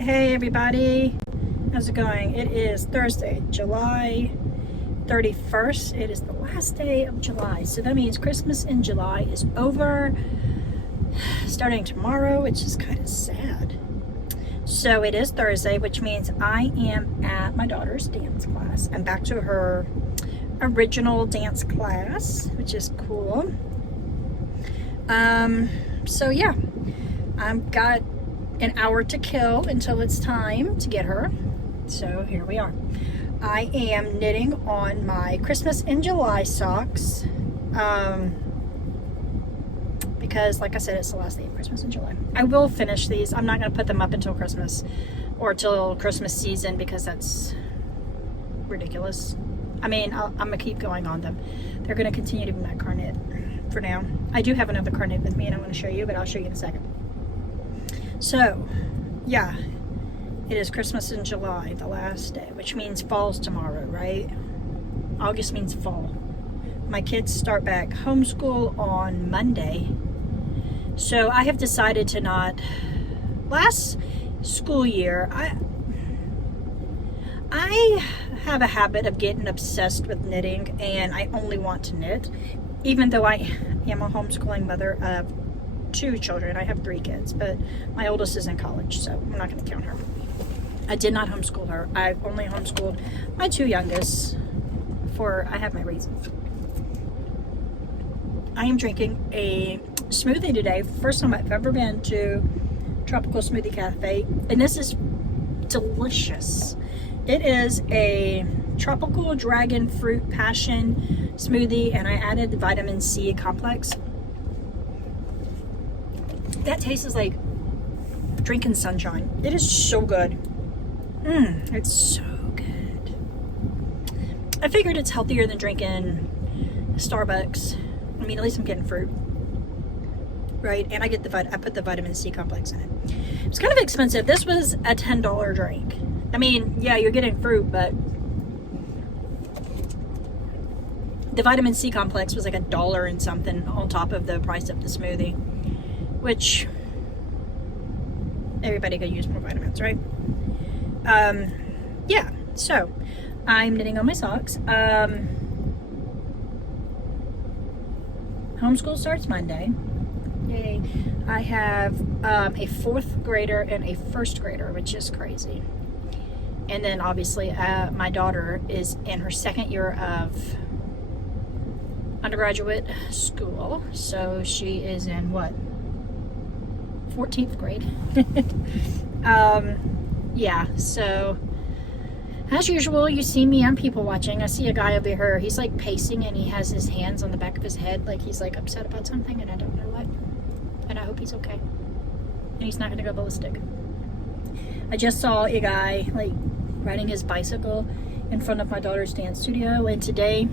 Hey everybody, how's it going? It is Thursday, July 31st. It is the last day of July, so that means Christmas in July is over starting tomorrow, which is kind of sad. So it is Thursday, which means I am at my daughter's dance class. I'm back to her original dance class, which is cool. So yeah, I've got an hour to kill until it's time to get her. So here we are. I am knitting on my Christmas in July socks because like I said, it's the last day of Christmas in July. I will finish these. I'm not going to put them up until Christmas or till Christmas season because that's ridiculous. I mean, I'm going to keep going on them. They're going to continue to be my carnet for now. I do have another carnet with me and I'm going to show you, but I'll show you in a second. So, yeah, it is Christmas in July, the last day, which means fall's tomorrow, right? August means fall. My kids start back homeschool on Monday. So I have decided to not, last school year, I have a habit of getting obsessed with knitting and I only want to knit, even though I am a homeschooling mother of 2 children. I have 3 kids, but my oldest is in college, so I'm not going to count her. I did not homeschool her. I only homeschooled my 2 youngest I have my reasons. I am drinking a smoothie today. First time I've ever been to Tropical Smoothie Cafe, and this is delicious. It is a tropical dragon fruit passion smoothie, and I added the vitamin C complex. That tastes like drinking sunshine. It is so good. It's so good. I figured it's healthier than drinking Starbucks. I mean, at least I'm getting fruit, right? And I put the vitamin C complex in it. It's kind of expensive. This was a $10 drink. I mean, yeah, you're getting fruit, but the vitamin C complex was like $1 and something on top of the price of the smoothie. Which everybody could use more vitamins, right? Yeah, so I'm knitting on my socks. Homeschool starts Monday. Yay. I have a 4th grader and a 1st grader, which is crazy. And then obviously my daughter is in her 2nd year of undergraduate school. So she is in what? 14th grade. Yeah, so as usual, you see me, I'm people watching. I see a guy over here, he's like pacing and he has his hands on the back of his head like he's like upset about something and I don't know what. And I hope he's okay. And he's not gonna go ballistic. I just saw a guy like riding his bicycle in front of my daughter's dance studio, and today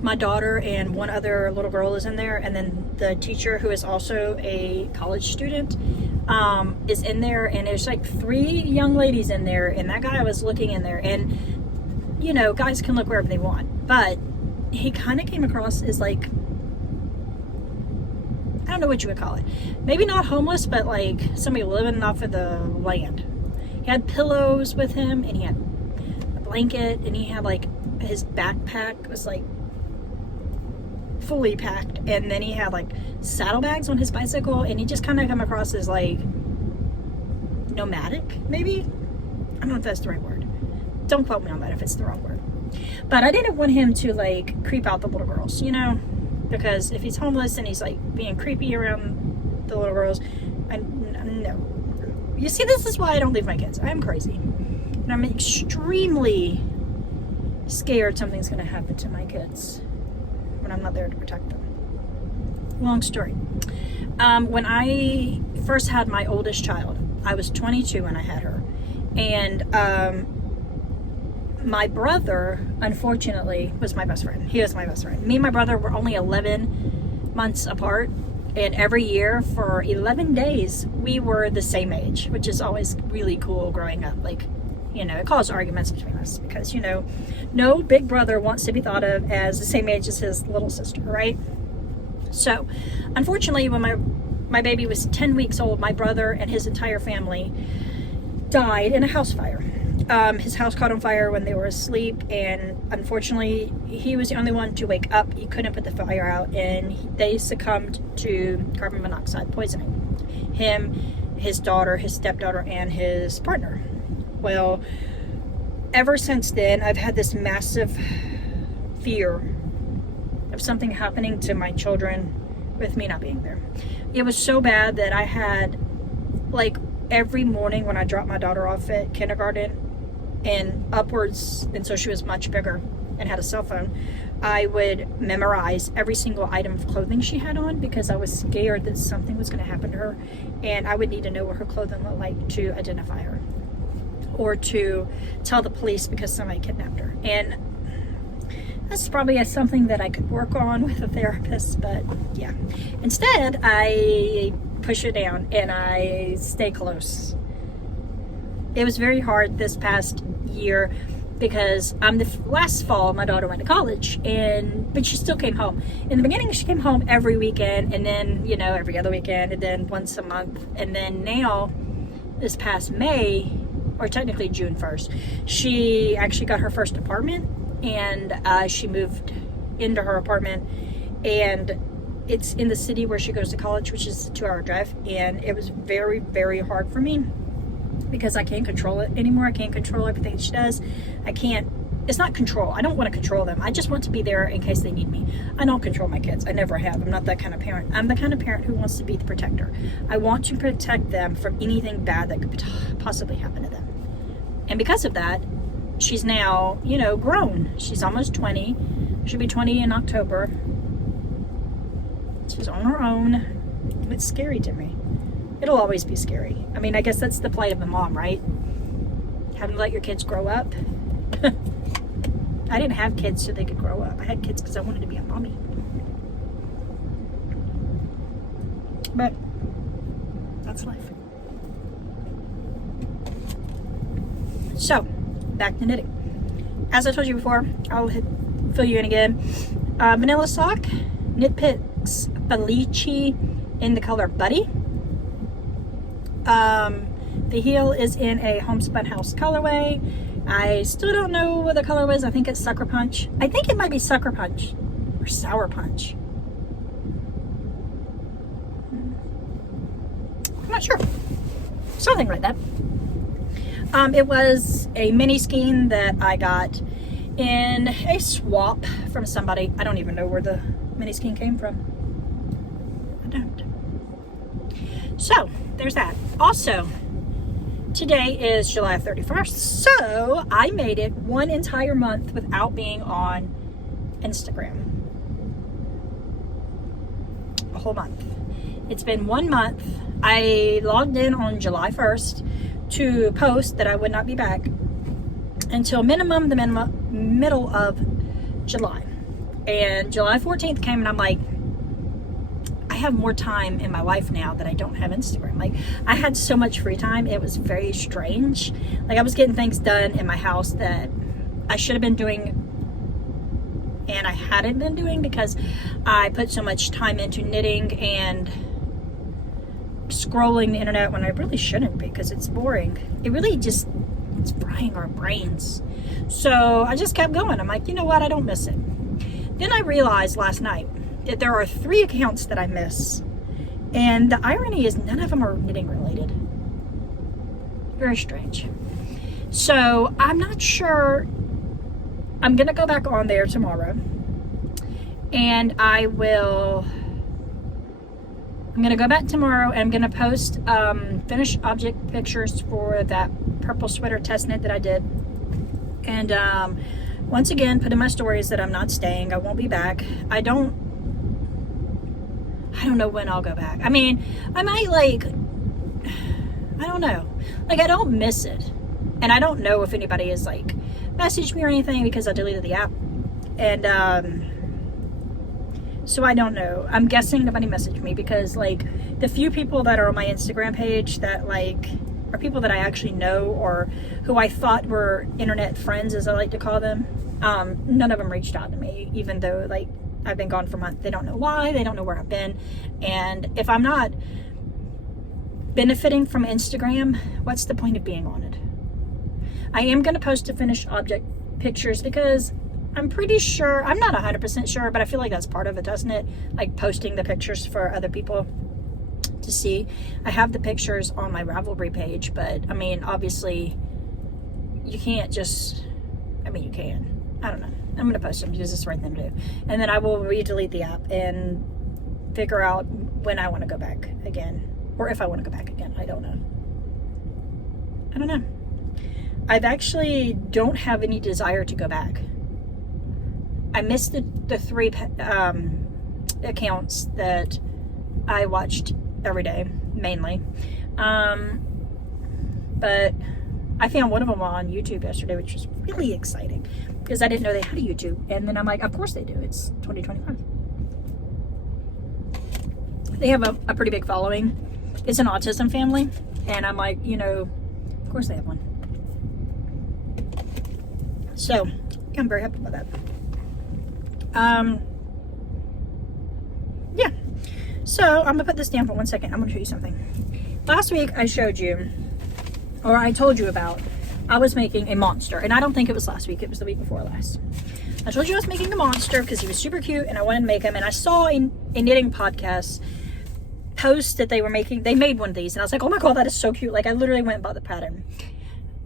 my daughter and one other little girl is in there, and then the teacher, who is also a college student, is in there, and there's like 3 young ladies in there, and that guy was looking in there, and you know, guys can look wherever they want, but he kind of came across as like, I don't know what you would call it, maybe not homeless, but like somebody living off of the land. He had pillows with him, and he had a blanket, and he had like his backpack was like fully packed, and then he had like saddlebags on his bicycle, and he just kind of come across as like nomadic, maybe. I don't know if that's the right word. Don't quote me on that if it's the wrong word. But I didn't want him to like creep out the little girls, you know, because if he's homeless and he's like being creepy around the little girls, no. You see, this is why I don't leave my kids. I'm crazy, and I'm extremely scared something's going to happen to my kids when I'm not there to protect them. Long story. When I first had my oldest child, I was 22 when I had her, and my brother, unfortunately, was my best friend. He was my best friend. Me and my brother were only 11 months apart, and every year for 11 days we were the same age, which is always really cool growing up. Like, you know, it caused arguments between us because, you know, no big brother wants to be thought of as the same age as his little sister, right? So, unfortunately, when my baby was 10 weeks old, my brother and his entire family died in a house fire. His house caught on fire when they were asleep, and unfortunately he was the only one to wake up. He couldn't put the fire out, and they succumbed to carbon monoxide poisoning. Him, his daughter, his stepdaughter, and his partner. Well, ever since then, I've had this massive fear of something happening to my children with me not being there. It was so bad that I had, like, every morning when I dropped my daughter off at kindergarten and upwards, and so she was much bigger and had a cell phone, I would memorize every single item of clothing she had on, because I was scared that something was going to happen to her, and I would need to know what her clothing looked like to identify her, or to tell the police because somebody kidnapped her. And that's probably something that I could work on with a therapist, but yeah. Instead, I push it down and I stay close. It was very hard this past year because last fall my daughter went to college, but she still came home. In the beginning, she came home every weekend, and then, you know, every other weekend, and then once a month. And then now, this past May, or technically June 1st, she actually got her first apartment, and she moved into her apartment, and it's in the city where she goes to college, which is a 2-hour drive. And it was very, very hard for me because I can't control it anymore. I can't control everything she does. It's not control. I don't want to control them. I just want to be there in case they need me. I don't control my kids. I never have. I'm not that kind of parent. I'm the kind of parent who wants to be the protector. I want to protect them from anything bad that could possibly happen to them. And because of that, she's now, you know, grown. She's almost 20. She'll be 20 in October. She's on her own. It's scary to me. It'll always be scary. I mean, I guess that's the plight of a mom, right? Having to let your kids grow up. I didn't have kids so they could grow up. I had kids because I wanted to be a mommy. But that's life. So, back to knitting. As I told you before, I'll fill you in again. Vanilla sock, Knit Picks Felici in the color Buddy. The heel is in a Homespun House colorway. I still don't know what the color was. I think it's Sucker Punch. I think it might be Sucker Punch or Sour Punch. I'm not sure. Something like that. It was a mini skein that I got in a swap from somebody. I don't even know where the mini skein came from. I don't. So, there's that. Also, today is July 31st, so I made it one entire month without being on Instagram. A whole month. It's been 1 month. I logged in on July 1st to post that I would not be back until the middle of July. And July 14th came, and I'm like, I have more time in my life now that I don't have Instagram. Like, I had so much free time. It was very strange. Like, I was getting things done in my house that I should have been doing and I hadn't been doing because I put so much time into knitting and scrolling the internet when I really shouldn't, because it's boring. It's frying our brains. So I just kept going. I'm like, you know what? I don't miss it. Then I realized last night that there are 3 accounts that I miss. And the irony is none of them are knitting related. Very strange. So I'm not sure. I'm going to go back on there tomorrow. And I'm going to go back tomorrow and I'm going to post finished object pictures for that purple sweater test knit that I did. And once again, put in my stories that I'm not staying. I won't be back. I don't know when I'll go back. I mean, I might I don't know. Like, I don't miss it. And I don't know if anybody has messaged me or anything because I deleted the app. And so I don't know. I'm guessing nobody messaged me because the few people that are on my Instagram page that are people that I actually know or who I thought were internet friends, as I like to call them, none of them reached out to me, even though I've been gone for months. They don't know why. They don't know where I've been. And if I'm not benefiting from Instagram, what's the point of being on it? I am going to post the finished object pictures because I'm pretty sure, I'm not 100% sure, but I feel like that's part of it, doesn't it? Like posting the pictures for other people to see. I have the pictures on my Ravelry page, but I mean, obviously you can't just, I mean, you can. I don't know. I'm going to post them because it's the right thing to do. And then I will re-delete the app and figure out when I want to go back again. Or if I want to go back again. I don't know. I don't know. I've actually don't have any desire to go back. I missed the 3 accounts that I watched every day, mainly. But I found one of them on YouTube yesterday, which was really exciting because I didn't know they had a YouTube. And then I'm like, of course they do. It's 2025. They have a pretty big following. It's an autism family. And I'm like, you know, of course they have one. So, yeah, I'm very happy about that. Yeah. So, I'm going to put this down for 1 second. I'm going to show you something. Last week, I showed you, or I told you about, I was making a monster. And I don't think it was last week. It was the week before last. I told you I was making a monster because he was super cute and I wanted to make him. And I saw in a knitting podcast post that they made one of these. And I was like, oh my God, that is so cute. Like, I literally went and bought the pattern.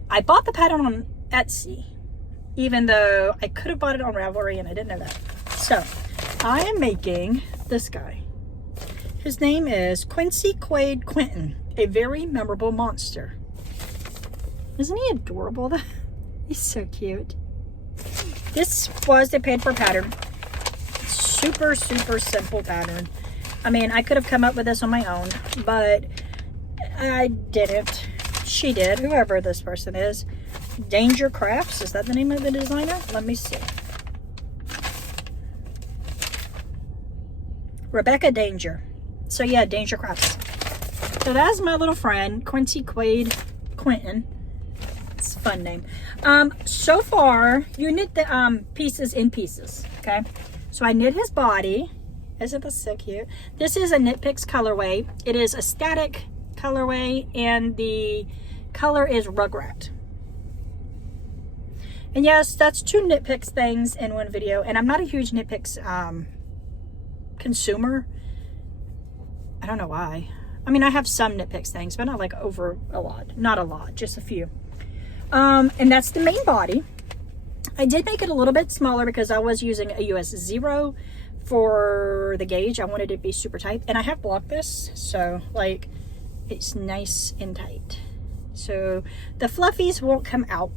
I bought the pattern on Etsy, even though I could have bought it on Ravelry and I didn't know that. So, I am making this guy. His name is Quincy Quaid Quentin, a very memorable monster. Isn't he adorable? He's so cute. This was the paid for pattern. Super, super simple pattern. I mean, I could have come up with this on my own, but I didn't. She did, whoever this person is. Danger Crafts, is that the name of the designer? Let me see. Rebecca Danger. So yeah, Danger Crafts. So that's my little friend, Quincy Quaid Quentin. It's a fun name. So far, you knit the pieces in pieces, okay? So I knit his body. Isn't this so cute? This is a Knit Picks colorway. It is a static colorway, and the color is Rugrat. And yes, that's 2 Knit Picks things in one video, and I'm not a huge Knit Picks consumer. I don't know why. I mean, I have some Knit Picks things, but not like over a lot. Not a lot, just a few. And that's the main body. I did make it a little bit smaller because I was using a US 0 for the gauge. I wanted it to be super tight, and I have blocked this, so like it's nice and tight, so the fluffies won't come out.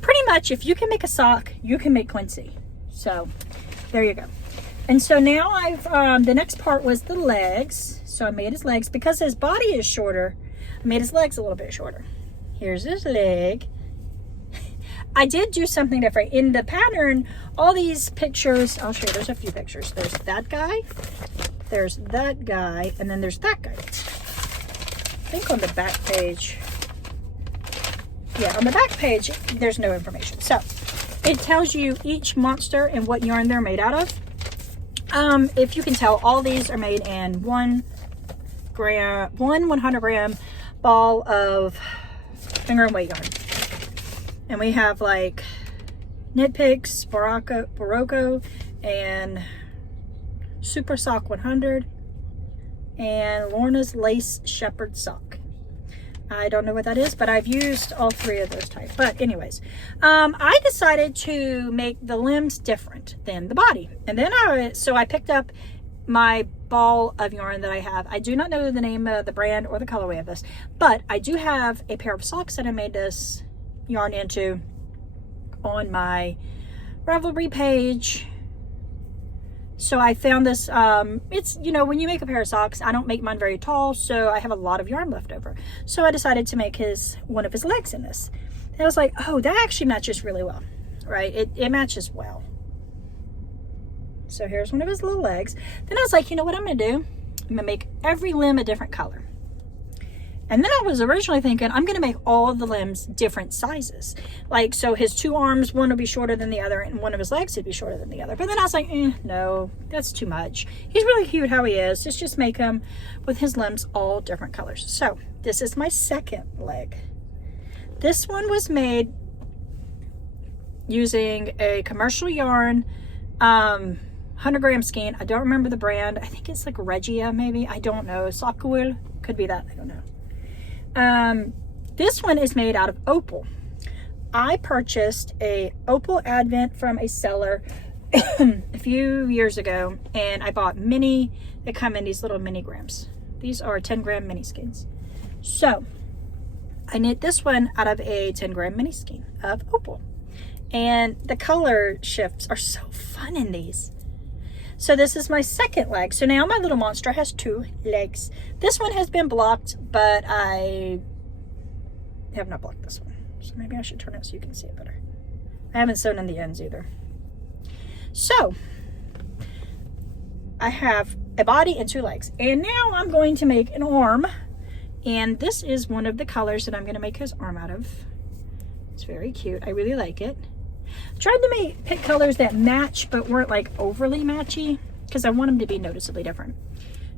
Pretty much, if you can make a sock, you can make Quincy. So there you go. And so now I've the next part was the legs. So I made his legs because his body is shorter. I made his legs a little bit shorter. Here's his leg. I did do something different. In the pattern, all these pictures, I'll show you, there's a few pictures. There's that guy, there's that guy, and then there's that guy. I think on the back page, yeah, on the back page, there's no information. So, it tells you each monster and what yarn they're made out of. If you can tell, all these are made in 100 gram ball of finger and weight yarn. And we have like Knit Picks, Barocco, and Super Sock 100, and Lorna's Lace Shepherd Sock. I don't know what that is, but I've used all 3 of those types. But anyways, I decided to make the limbs different than the body. And then I picked up my ball of yarn that I have. I do not know the name of the brand or the colorway of this, but I do have a pair of socks that I made this yarn into on my Ravelry page. So I found this, it's, you know, when you make a pair of socks, I don't make mine very tall, so I have a lot of yarn left over. So I decided to make one of his legs in this. And I was like, oh, that actually matches really well, right? It matches well. So here's one of his little legs. Then I was like, you know what I'm gonna do? I'm gonna make every limb a different color. And then I was originally thinking, I'm going to make all of the limbs different sizes. Like, so his 2 arms, one would be shorter than the other, and one of his legs would be shorter than the other. But then I was like, no, that's too much. He's really cute how he is. Let's just make him with his limbs all different colors. So this is my second leg. This one was made using a commercial yarn, 100-gram skein. I don't remember the brand. I think it's like Regia, maybe. I don't know. Sakul, could be that. I don't know. This one is made out of opal. I purchased a opal advent from a seller a few years ago, and I bought mini. They come in these little mini grams. These are 10-gram mini skeins. So I knit this one out of a 10-gram mini skein of opal, and the color shifts are so fun in these. So this is my second leg. So now my little monster has 2 legs. This one has been blocked, but I have not blocked this one. So maybe I should turn it so you can see it better. I haven't sewn in the ends either. So I have a body and 2 legs. And now I'm going to make an arm. And this is one of the colors that I'm going to make his arm out of. It's very cute. I really like it. Tried to pick colors that match but weren't like overly matchy, because I want them to be noticeably different.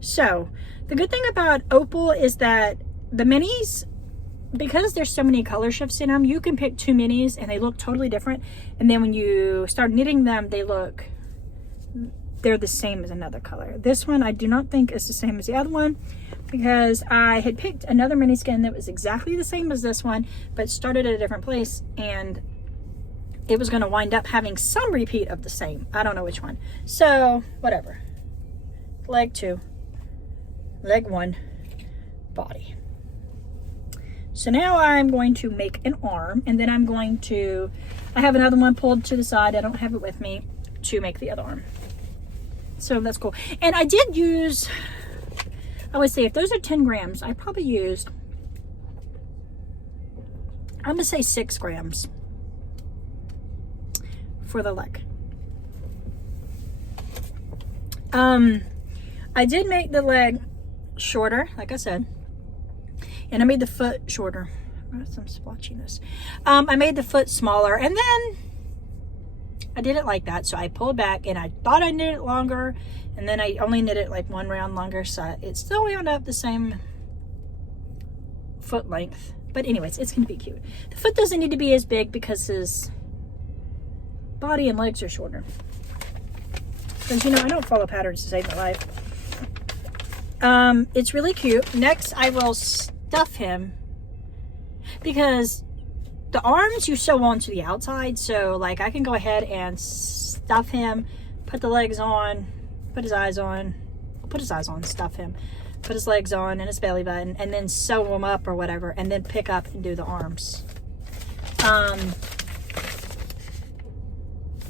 So the good thing about opal is that the minis, because there's so many color shifts in them, you can pick 2 minis and they look totally different, and then when you start knitting them, they're the same as another color. This one I do not think is the same as the other one, because I had picked another mini skein that was exactly the same as this one but started at a different place, and it was going to wind up having some repeat of the same. I don't know which one. So, whatever. Leg 2. Leg 1. Body. So now I'm going to make an arm, and then I'm going to, I have another one pulled to the side. I don't have it with me to make the other arm. So that's cool. And I did use, I would say if those are 10 grams, I probably used, I'm going to say 6 grams. For the leg. I did make the leg shorter, like I said, and I made the foot shorter. Some splotchiness. I made the foot smaller, and then I did it like that. So I pulled back, and I thought I knit it longer, and then I only knit it like 1 round longer, so it still wound up the same foot length. But anyways, it's gonna be cute. The foot doesn't need to be as big because his body and legs are shorter, because you know I don't follow patterns to save my life. It's really cute. Next I will stuff him, because the arms you sew onto the outside, so like I can go ahead and stuff him, put the legs on, put his eyes on, stuff him, put his legs on and his belly button, and then sew them up or whatever, and then pick up and do the arms.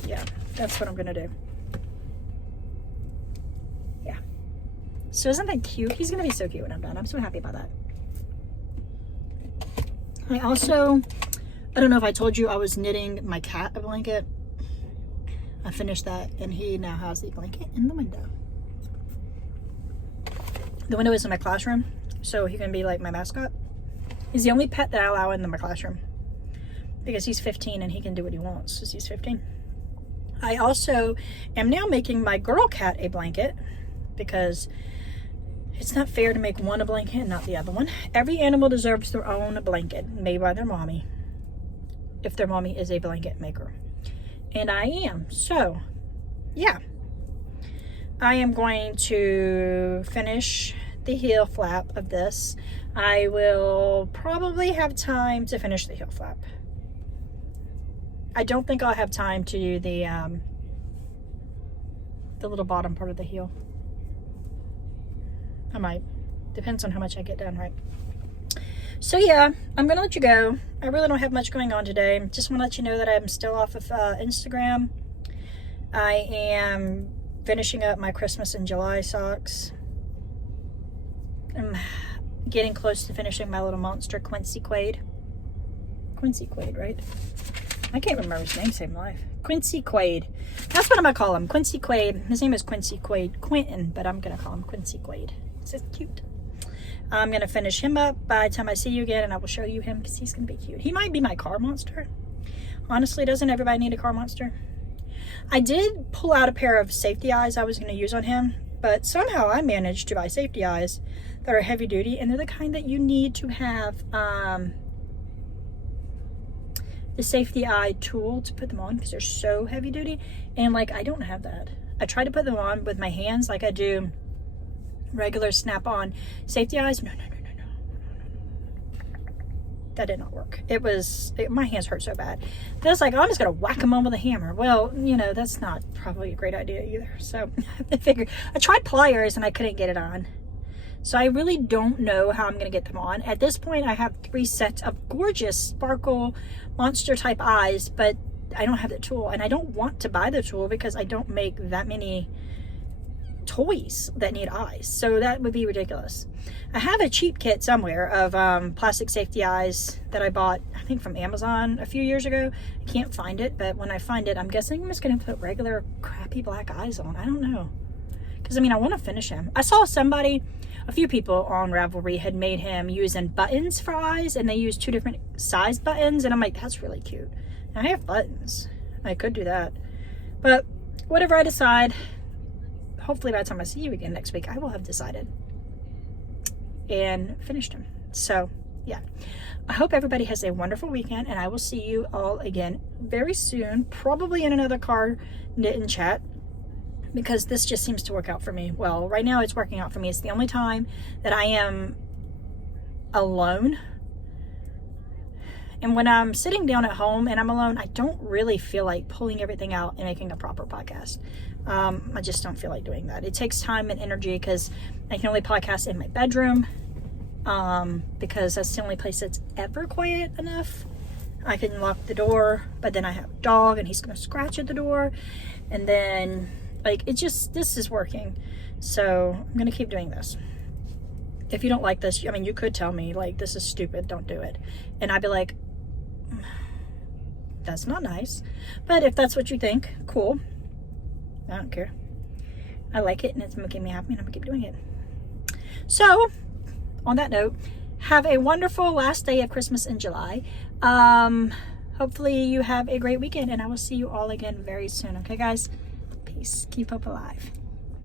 Yeah, that's what I'm gonna do. Yeah. So isn't that cute? He's gonna be so cute when I'm done. I'm so happy about that. I also, I don't know if I told you, I was knitting my cat a blanket. I finished that, and he now has the blanket in the window. The window is in my classroom, so he can be like my mascot. He's the only pet that I allow in my classroom, because he's 15 and he can do what he wants because he's 15. I also am now making my girl cat a blanket, because it's not fair to make one a blanket and not the other one. Every animal deserves their own blanket made by their mommy, if their mommy is a blanket maker. And I am. So, yeah. I am going to finish the heel flap of this. I will probably have time to finish the heel flap. I don't think I'll have time to do the little bottom part of the heel. I might. Depends on how much I get done, right? So yeah, I'm gonna let you go. I really don't have much going on today. Just want to let you know that I'm still off of Instagram. I am finishing up my Christmas and July socks. I'm getting close to finishing my little monster Quincy Quaid. Quincy Quaid, right? I can't remember his name, save my life. Quincy Quaid. That's what I'm gonna call him. Quincy Quaid. His name is Quincy Quaid Quentin, but I'm gonna call him Quincy Quaid. It's just cute. I'm going to finish him up by the time I see you again, and I will show you him because he's going to be cute. He might be my car monster. Honestly, doesn't everybody need a car monster? I did pull out a pair of safety eyes I was going to use on him, but somehow I managed to buy safety eyes that are heavy duty, and they're the kind that you need to have the safety eye tool to put them on because they're so heavy duty, and like I don't have that. I tried to put them on with my hands like I do regular snap-on safety eyes. No. That did not work. My hands hurt so bad. Then it's like, oh, I'm just gonna whack them on with a hammer. Well, you know, that's not probably a great idea either. So I figured, I tried pliers and I couldn't get it on. So I really don't know how I'm going to get them on. At this point, I have 3 sets of gorgeous sparkle monster type eyes, but I don't have the tool. And I don't want to buy the tool because I don't make that many toys that need eyes. So that would be ridiculous. I have a cheap kit somewhere of plastic safety eyes that I bought, I think from Amazon a few years ago. I can't find it, but when I find it, I'm guessing I'm just going to put regular crappy black eyes on. I don't know. Because I mean, I want to finish him. I saw a few people on Ravelry had made him using buttons for eyes, and they used 2 different size buttons, and I'm like, that's really cute. And I have buttons. I could do that. But whatever I decide, hopefully by the time I see you again next week, I will have decided and finished him. So yeah, I hope everybody has a wonderful weekend, and I will see you all again very soon, probably in another car knit and chat, because this just seems to work out for me. Well, right now it's working out for me. It's the only time that I am alone. And when I'm sitting down at home and I'm alone, I don't really feel like pulling everything out and making a proper podcast. I just don't feel like doing that. It takes time and energy because I can only podcast in my bedroom because that's the only place that's ever quiet enough. I can lock the door, but then I have a dog and he's going to scratch at the door. And then like, this is working. So I'm going to keep doing this. If you don't like this, I mean, you could tell me like, this is stupid, don't do it. And I'd be like, that's not nice. But if that's what you think, cool. I don't care. I like it and it's making me happy and I'm gonna keep doing it. So on that note, have a wonderful last day of Christmas in July. Hopefully you have a great weekend, and I will see you all again very soon. Okay guys, peace. Keep up alive.